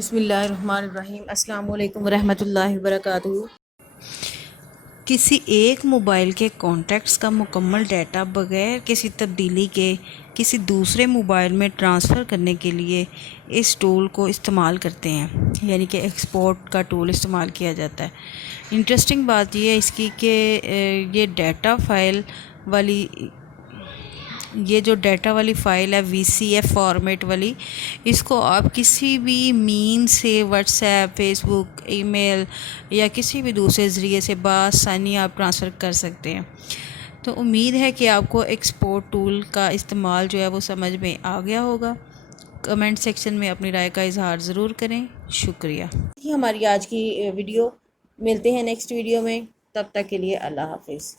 बिस्मिल्लाहिर्रहमानिर्रहीम अस्सलाम वालेकुम रहमतुल्लाहि वबरकातुहू। किसी एक मोबाइल के कॉन्टैक्ट्स का मुकम्मल डाटा बग़ैर किसी तब्दीली के किसी दूसरे मोबाइल में ट्रांसफ़र करने के लिए इस टूल को इस्तेमाल करते हैं, यानी कि एक्सपोर्ट का टूल इस्तेमाल किया जाता है। इंटरेस्टिंग बात यह है इसकी कि ये जो डाटा वाली फ़ाइल है VCF फॉर्मेट वाली, इसको आप किसी भी मीन से व्हाट्सएप, फेसबुक, ईमेल या किसी भी दूसरे ज़रिए से बआसानी आप ट्रांसफ़र कर सकते हैं। तो उम्मीद है कि आपको एक्सपोर्ट टूल का इस्तेमाल जो है वो समझ में आ गया होगा। कमेंट सेक्शन में अपनी राय का इजहार ज़रूर करें। शुक्रिया। ये हमारी आज की वीडियो, मिलते हैं नेक्स्ट वीडियो में, तब तक के लिए अल्लाह हाफिज़।